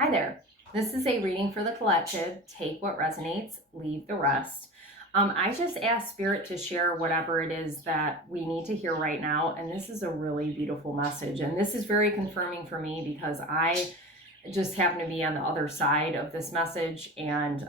Hi there. This is a reading for the collective. Take what resonates, leave the rest. I just asked Spirit to share whatever it is that we need to hear right now. And this is a really beautiful message. And this is very confirming for me because I just happen to be on the other side of this message. And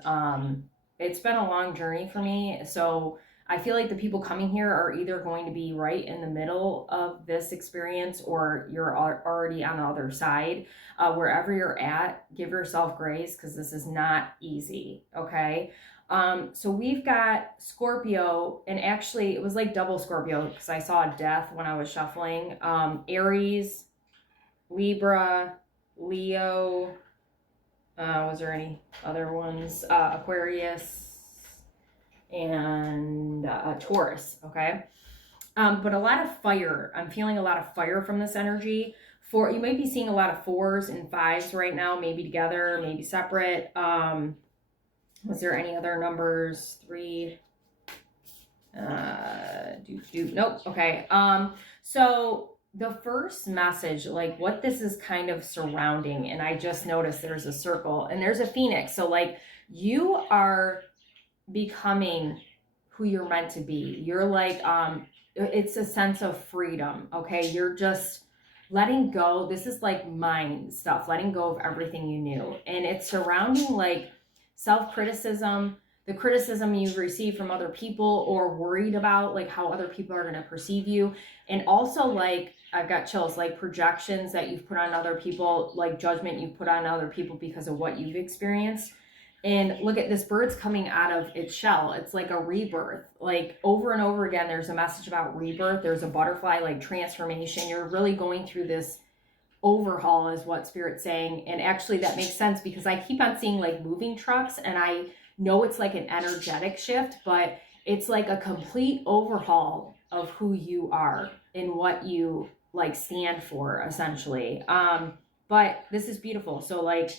it's been a long journey for me. So I feel like the people coming here are either going to be right in the middle of this experience or you're already on the other side. Wherever you're at, give yourself grace because this is not easy, okay? So we've got Scorpio, and actually it was like double Scorpio because I saw a death when I was shuffling. Aries, Libra, Leo, was there any other ones? Aquarius, and Taurus, okay? But a lot of fire. I'm feeling a lot of fire from this energy. You might be seeing a lot of 4s and 5s right now, maybe together, maybe separate. Was there any other numbers? 3? Nope. Okay. So the first message, like what this is kind of surrounding, and I just noticed there's a circle and there's a phoenix. So like you are becoming who you're meant to be. You're like, it's a sense of freedom. Okay. You're just letting go. This is like mind stuff, letting go of everything you knew. And it's surrounding like self-criticism, the criticism you've received from other people or worried about like how other people are going to perceive you. And also like, I've got chills, like projections that you've put on other people, like judgment you've put on other people because of what you've experienced. And look at this, bird's coming out of its shell. It's like a rebirth. Like over and over again, there's a message about rebirth. There's a butterfly, like transformation. You're really going through this overhaul is what Spirit's saying. And actually that makes sense because I keep on seeing like moving trucks and I know it's like an energetic shift, but it's like a complete overhaul of who you are and what you like stand for essentially. But this is beautiful. So like,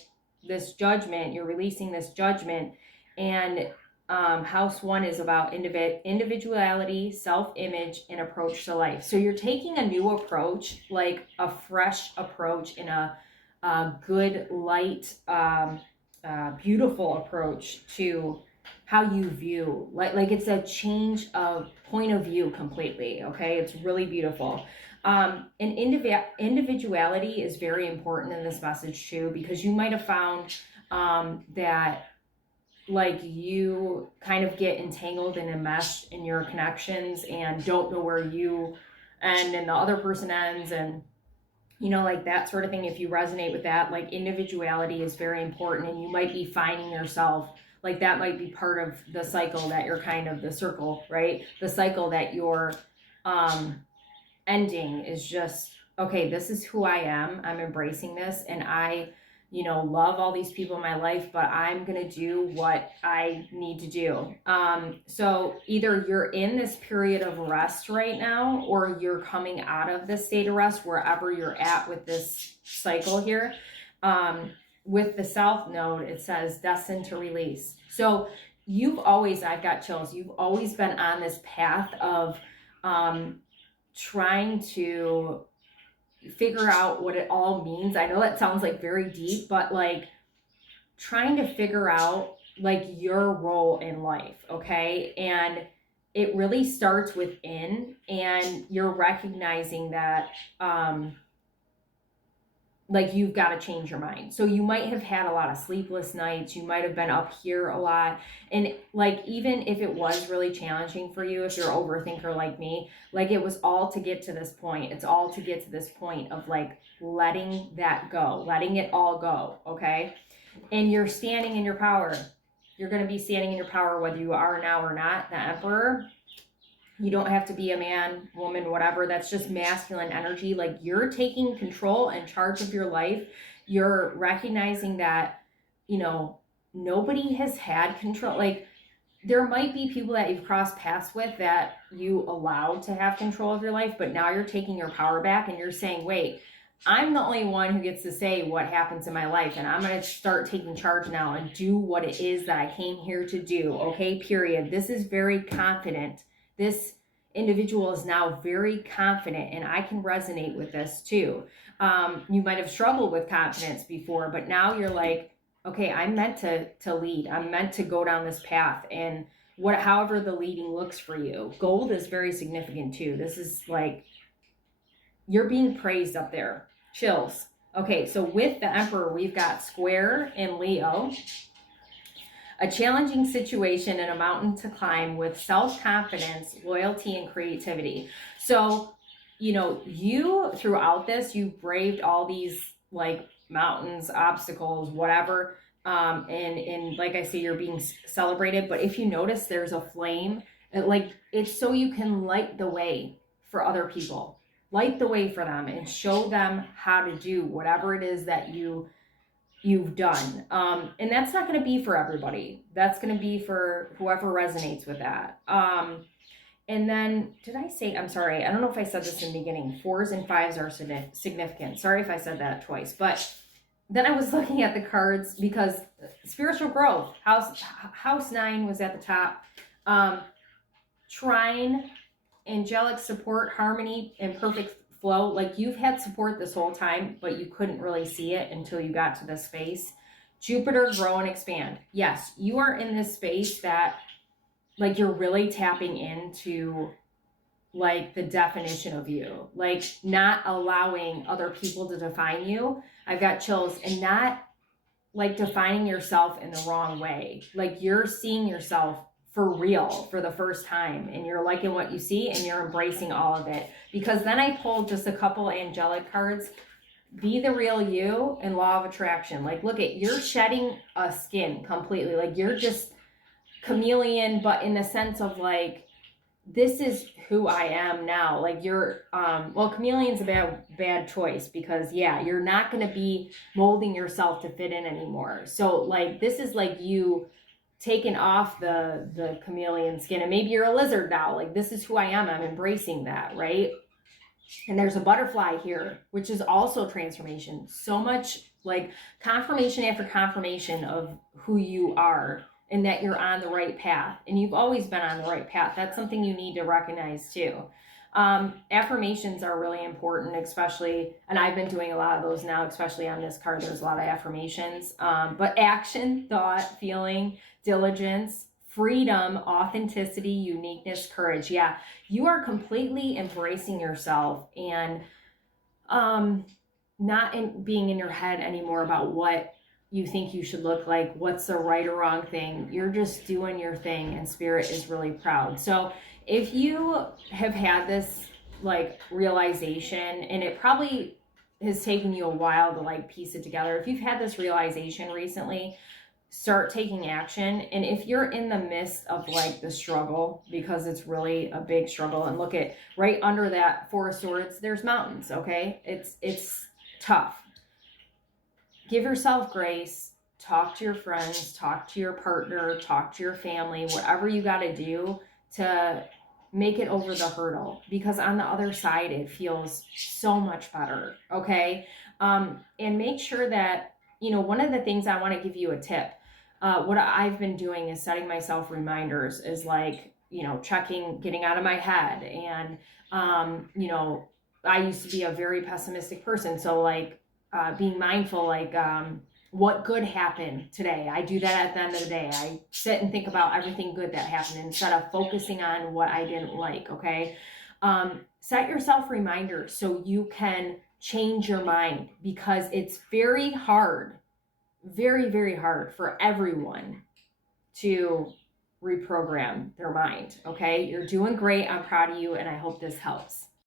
this judgment, you're releasing this judgment, and house 1 is about individuality, self-image, and approach to life. So you're taking a new approach, like a fresh approach in a good, light, beautiful approach to how you view, like it's a change of point of view completely. Okay, it's really beautiful. And individuality is very important in this message too, because you might have found that like you kind of get entangled in a mesh in your connections and don't know where you end and the other person ends, and you know, like that sort of thing. If you resonate with that, like individuality is very important, and you might be finding yourself like that might be part of the cycle that you're kind of the circle, right? The cycle that you're ending is just, okay, this is who I am. I'm embracing this, and I, you know, love all these people in my life, but I'm going to do what I need to do. So either you're in this period of rest right now, or you're coming out of this state of rest, wherever you're at with this cycle here. With the South Node, it says destined to release. So you've always, I've got chills, you've always been on this path of trying to figure out what it all means. I know that sounds like very deep, but like trying to figure out like your role in life, okay? And it really starts within, and you're recognizing that like you've got to change your mind. So you might have had a lot of sleepless nights. You might have been up here a lot. And like, even if it was really challenging for you, if you're an overthinker like me, like it was all to get to this point. It's all to get to this point of like letting that go, letting it all go. Okay. And you're standing in your power. You're going to be standing in your power, whether you are now or not. The Emperor, you don't have to be a man, woman, whatever. That's just masculine energy. Like you're taking control and charge of your life. You're recognizing that, you know, nobody has had control. Like there might be people that you've crossed paths with that you allowed to have control of your life, but now you're taking your power back and you're saying, wait, I'm the only one who gets to say what happens in my life, and I'm going to start taking charge now and do what it is that I came here to do. Okay, period. This is very confident. This individual is now very confident, and I can resonate with this too. You might have struggled with confidence before, but now you're like, okay, I'm meant to lead. I'm meant to go down this path, and however the leading looks for you. Gold is very significant too. This is like, you're being praised up there. Chills. Okay, so with the Emperor, we've got square in Leo. A challenging situation and a mountain to climb with self-confidence, loyalty, and creativity. So, you throughout this, you braved all these like mountains, obstacles, whatever. And like I say, you're being celebrated. But if you notice, there's a flame. It's so you can light the way for other people, light the way for them, and show them how to do whatever it is that you've done. And that's not going to be for everybody. That's going to be for whoever resonates with that. And then, I'm sorry, I don't know if I said this in the beginning, 4s and 5s are significant. Sorry if I said that twice, but then I was looking at the cards because spiritual growth, house 9 was at the top. Trine, angelic support, harmony, and perfect flow. Like, you've had support this whole time, but you couldn't really see it until you got to this space. Jupiter, grow and expand. Yes, you are in this space that, like, you're really tapping into, like, the definition of you. Like, not allowing other people to define you. I've got chills. And not, like, defining yourself in the wrong way. Like, you're seeing yourself for real for the first time, and you're liking what you see, and you're embracing all of it. Because then I pulled just a couple angelic cards. Be the real you and law of attraction. Like, look at, you're shedding a skin completely. Like, you're just chameleon, but in the sense of like, this is who I am now. Like, you're chameleon's a bad choice, because you're not going to be molding yourself to fit in anymore. So like, this is like you taken off the chameleon skin, and maybe you're a lizard now. Like, this is who I am. I'm embracing that, right? And there's a butterfly here, which is also transformation. So much like confirmation after confirmation of who you are, and that you're on the right path. And you've always been on the right path. That's something you need to recognize too. Affirmations are really important, especially, and I've been doing a lot of those now, especially on this card. There's a lot of affirmations. But action, thought, feeling, diligence, freedom, authenticity, uniqueness, courage. Yeah, you are completely embracing yourself, and not being in your head anymore about what you think you should look like, what's the right or wrong thing. You're just doing your thing, and Spirit is really proud. So if you have had this like realization, and it probably has taken you a while to like piece it together, if you've had this realization recently, start taking action. And if you're in the midst of like the struggle, because it's really a big struggle, and look at right under that 4 of Swords, there's mountains. Okay, it's tough. Give yourself grace. Talk to your friends, talk to your partner, talk to your family, whatever you got to do to make it over the hurdle, because on the other side it feels so much better. Okay, and make sure that, one of the things I want to give you a tip. What I've been doing is setting myself reminders, is like, checking, getting out of my head. And I used to be a very pessimistic person, so like being mindful, like what good happened today. I do that at the end of the day. I sit and think about everything good that happened instead of focusing on what I didn't like. Okay, set yourself reminders so you can change your mind, because it's very hard, very, very hard for everyone to reprogram their mind. Okay, you're doing great. I'm proud of you, and I hope this helps.